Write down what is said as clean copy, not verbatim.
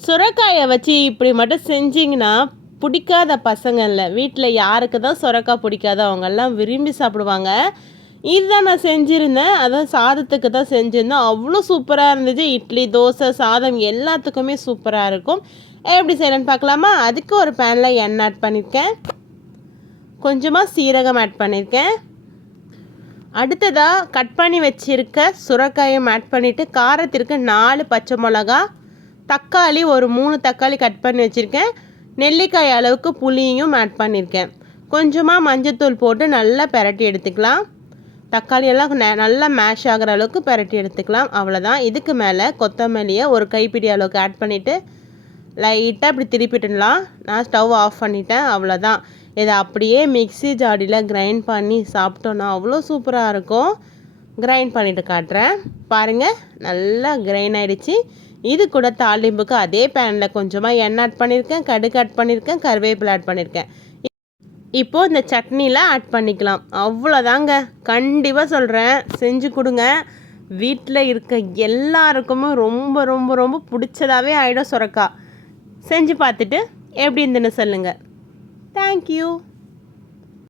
சுரைக்காயை வச்சு இப்படி மட்டும் செஞ்சிங்கன்னா பிடிக்காத பசங்க இல்லை, வீட்டில் யாருக்கு தான் சுரைக்காய் பிடிக்காதோ அவங்கெல்லாம் விரும்பி சாப்பிடுவாங்க. இதுதான் நான் செஞ்சுருந்தேன், அதான் சாதத்துக்கு தான் செஞ்சுருந்தேன். அவ்வளோ சூப்பராக இருந்துச்சு. இட்லி, தோசை, சாதம் எல்லாத்துக்குமே சூப்பராக இருக்கும். எப்படி செய்யணும்னு பார்க்கலாமா? அதுக்கு ஒரு பேனில் எண்ணெய் ஆட் பண்ணியிருக்கேன், கொஞ்சமாக சீரகம் ஆட் பண்ணியிருக்கேன். அடுத்ததாக கட் பண்ணி வச்சுருக்க சுரைக்காயும் ஆட் பண்ணிவிட்டு காரத்திற்கு 4 பச்சை மிளகா, தக்காளி ஒரு 3 தக்காளி கட் பண்ணி வச்சுருக்கேன், நெல்லிக்காய் அளவுக்கு புளியும் ஆட் பண்ணியிருக்கேன். கொஞ்சமாக மஞ்சத்தூள் போட்டு நல்லா பிரட்டி எடுத்துக்கலாம். தக்காளி எல்லாம் நல்லா மேஷ் ஆகிற அளவுக்கு பிரட்டி எடுத்துக்கலாம். அவ்வளோதான். இதுக்கு மேலே கொத்தமல்லியை ஒரு கைப்பிடி அளவுக்கு ஆட் பண்ணிவிட்டு லைட்டாக இப்படி திருப்பிட்டுடலாம். நான் ஸ்டவ் ஆஃப் பண்ணிட்டேன். அவ்வளோதான். இதை அப்படியே மிக்ஸி ஜாடியில் கிரைண்ட் பண்ணி சாப்பிட்டோன்னா அவ்வளோ சூப்பராக இருக்கும். கிரைண்ட் பண்ணிவிட்டு காட்டுறேன் பாருங்கள். நல்லா கிரைண்ட் ஆகிடுச்சு. இது கூட தாளிம்புக்கு அதே பேனில் கொஞ்சமாக எண்ணெய் ஆட் பண்ணியிருக்கேன், கடுகு ஆட் பண்ணியிருக்கேன், கருவேப்பிலை ஆட் பண்ணியிருக்கேன். இப்போது இந்த சட்னியில் ஆட் பண்ணிக்கலாம். அவ்வளோதாங்க. கண்டிப்பாக சொல்கிறேன், செஞ்சு கொடுங்க. வீட்டில் இருக்க எல்லாருக்குமே ரொம்ப ரொம்ப ரொம்ப பிடிச்சதாகவே ஆகிடும் சுரைக்காய். செஞ்சு பார்த்துட்டு எப்படி இருந்துன்னு சொல்லுங்கள். தேங்க்யூ.